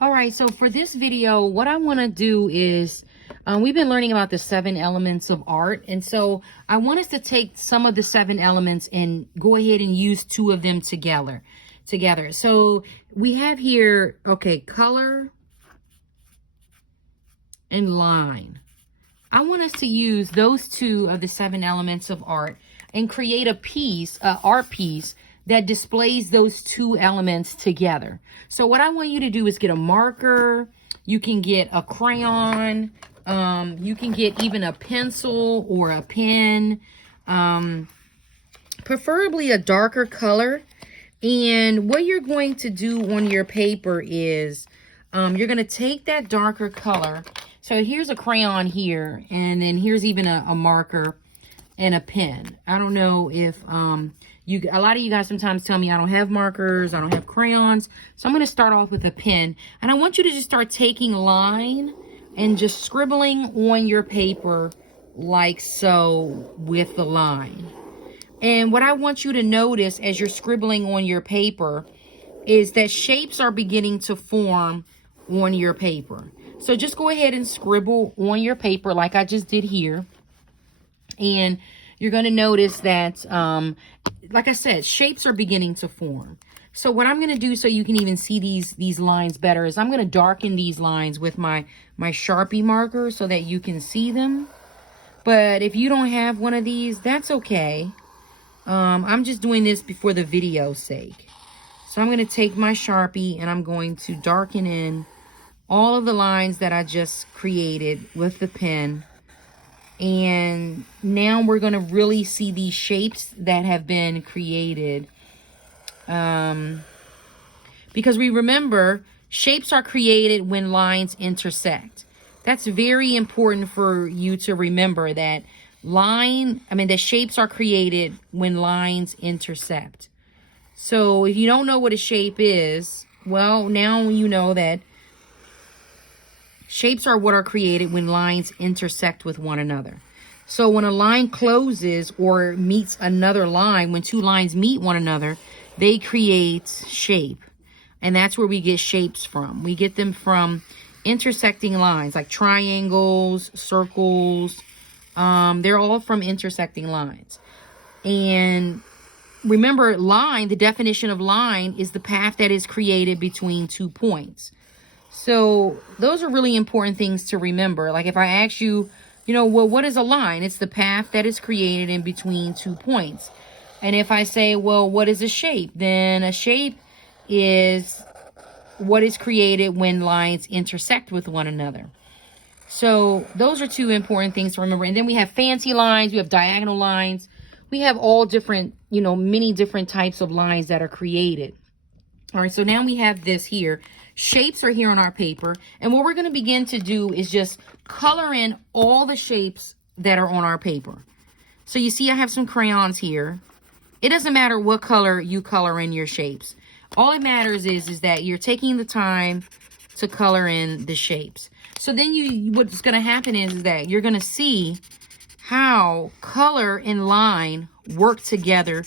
All right, so for this video, what I want to do is, we've been learning about the 7 elements of art. And so I want us to take some of the 7 elements and go ahead and use 2 of them together. So we have here, okay, color and line. I want us to use those 2 of the 7 elements of art and create a piece, an art piece that displays those 2 elements together. So what I want you to do is get a marker. You can get a crayon. You can get even a pencil or a pen, preferably a darker color. And what you're going to do on your paper is you're going to take that darker color. So here's a crayon here, and then here's even a marker and a pen. I don't know if a lot of you guys sometimes tell me I don't have markers, I don't have crayons. So I'm going to start off with a pen, and I want you to just start taking line and just scribbling on your paper like so with the line. And what I want you to notice as you're scribbling on your paper is that shapes are beginning to form on your paper. So just go ahead and scribble on your paper like I just did here. And you're going to notice that, like I said, shapes are beginning to form. So what I'm going to do so you can even see these lines better is I'm going to darken these lines with my Sharpie marker so that you can see them. But if you don't have one of these, that's okay. I'm just doing this for the video's sake. So I'm going to take my Sharpie and I'm going to darken in all of the lines that I just created with the pen. And now we're going to really see these shapes that have been created. Because we remember, shapes are created when lines intersect. That's very important for you to remember that the shapes are created when lines intersect. So if you don't know what a shape is, well, now you know that shapes are what are created when lines intersect with one another. So when a line closes or meets another line, when 2 lines meet one another, they create shape. And that's where we get shapes from. We get them from intersecting lines like triangles, circles. They're all from intersecting lines. And remember, line, the definition of line is the path that is created between 2 points. So those are really important things to remember. Like if I ask you, well, what is a line? It's the path that is created in between 2 points. And if I say, well, what is a shape? Then a shape is what is created when lines intersect with one another. So those are 2 important things to remember. And then we have fancy lines. We have diagonal lines. We have all different, many different types of lines that are created. All right, so now we have this here. Shapes are here on our paper. And what we're going to begin to do is just color in all the shapes that are on our paper. So you see I have some crayons here. It doesn't matter what color you color in your shapes. All it matters is that you're taking the time to color in the shapes. So then what's going to happen is that you're going to see how color and line work together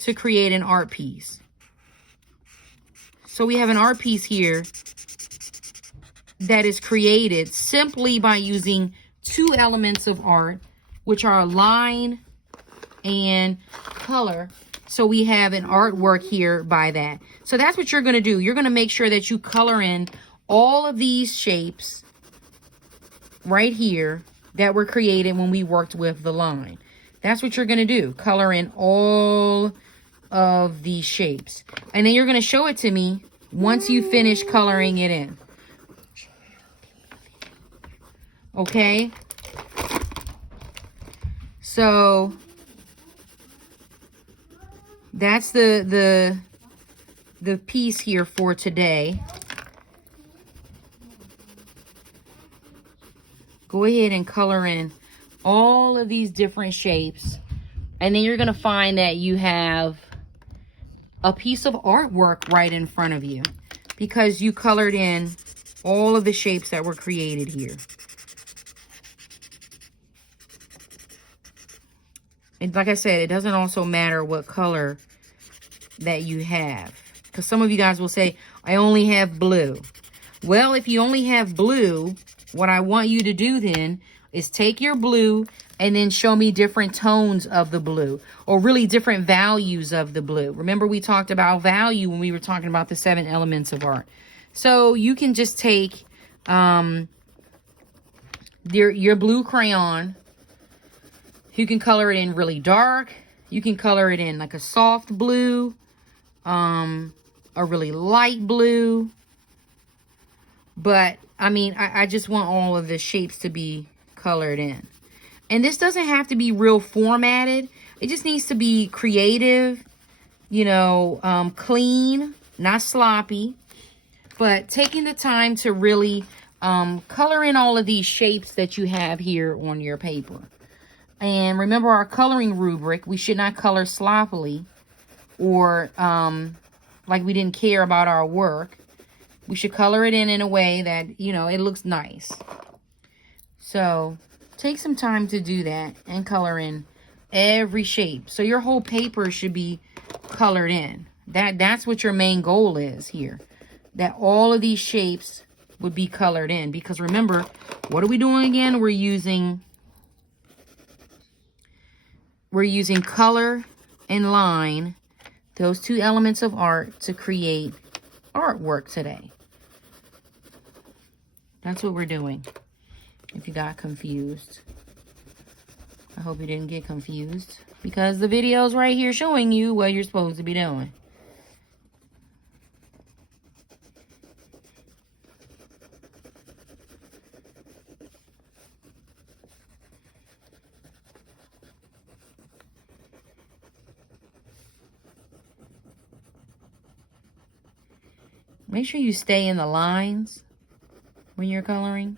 to create an art piece. So we have an art piece here that is created simply by using 2 elements of art, which are line and color. So we have an artwork here by that. So that's what you're going to do. You're going to make sure that you color in all of these shapes right here that were created when we worked with the line. That's what you're going to do. Color in all of these shapes. And then you're going to show it to me once you finish coloring it in. Okay? So that's the piece here for today. Go ahead and color in all of these different shapes. And then you're going to find that you have a piece of artwork right in front of you because you colored in all of the shapes that were created here. And like I said, it doesn't also matter what color that you have. Because some of you guys will say, I only have blue. Well, if you only have blue, what I want you to do then is take your blue and then show me different tones of the blue, or really different values of the blue. Remember, we talked about value when we were talking about the 7 elements of art. So you can just take your blue crayon. You can color it in really dark. You can color it in like a soft blue, a really light blue. But, I mean, I just want all of the shapes to be colored in. And this doesn't have to be real formatted. It just needs to be creative, you know, clean, not sloppy. But taking the time to really color in all of these shapes that you have here on your paper. And remember our coloring rubric. We should not color sloppily or like we didn't care about our work. We should color it in a way that, you know, it looks nice. So take some time to do that and color in every shape. So your whole paper should be colored in. That's what your main goal is here. That all of these shapes would be colored in. Because remember, what are we doing again? We're using color and line, those 2 elements of art, to create artwork today. That's what we're doing. If you got confused. I hope you didn't get confused, because the video's right here showing you what you're supposed to be doing. Make sure you stay in the lines when you're coloring.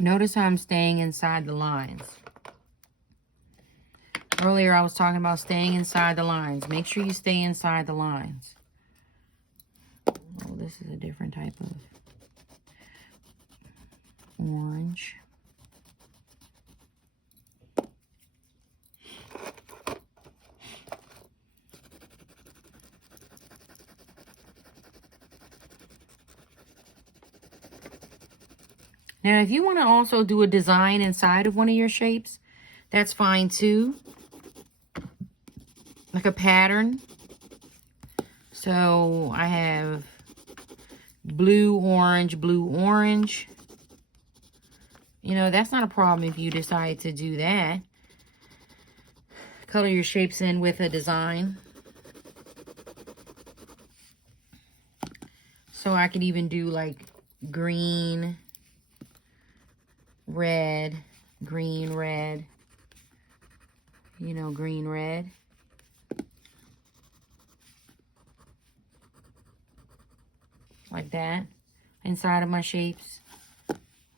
Notice how I'm staying inside the lines. Earlier I was talking about staying inside the lines. Make sure you stay inside the lines. Oh, this is a different type of orange. Now, if you want to also do a design inside of one of your shapes, that's fine too. Like a pattern. So I have blue, orange, blue, orange. You know, that's not a problem if you decide to do that. Color your shapes in with a design. So I could even do like green, red, green, red. You know, green, red. Like that. Inside of my shapes.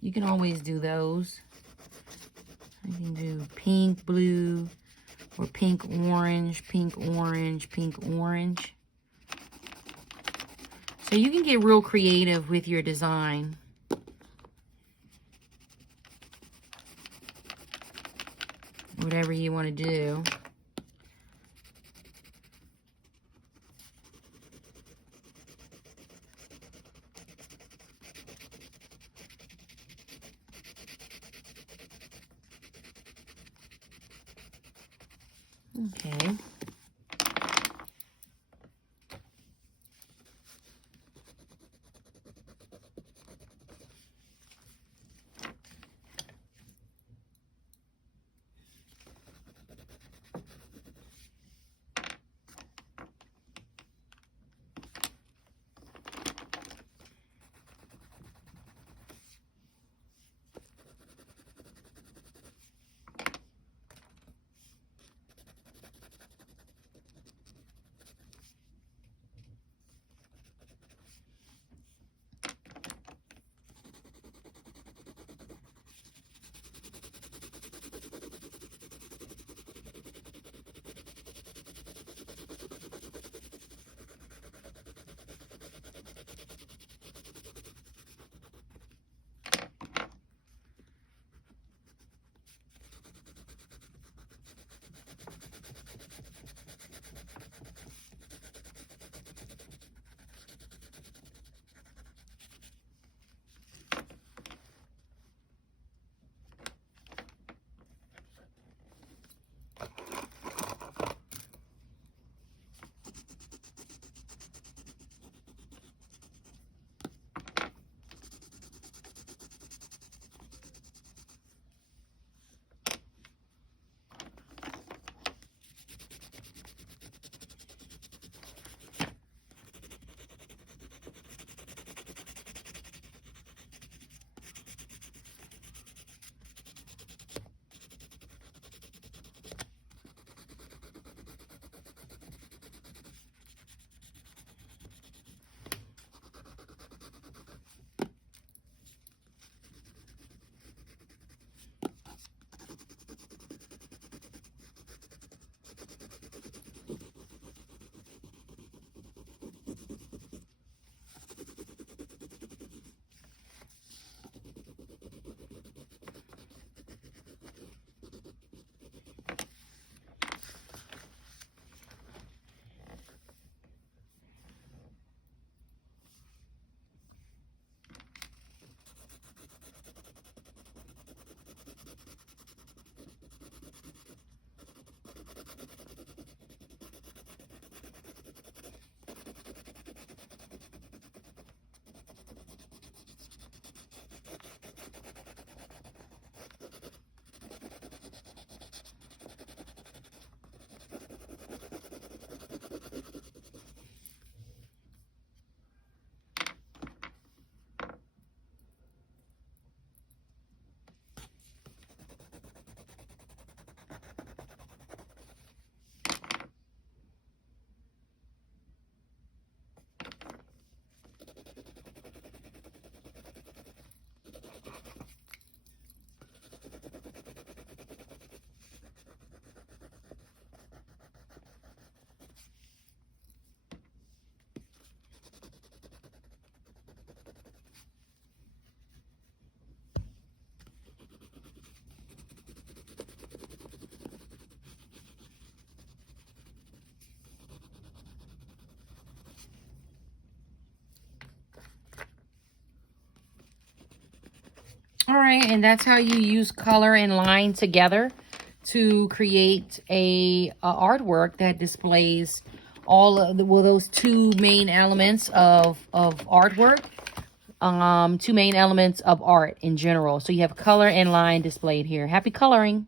You can always do those. I can do pink, blue, or pink, orange, pink, orange, pink, orange. So you can get real creative with your design. Whatever you want to do. Okay. All right, and that's how you use color and line together to create a artwork that displays all of those two main elements of artwork, two main elements of art in general. So you have color and line displayed here. Happy coloring.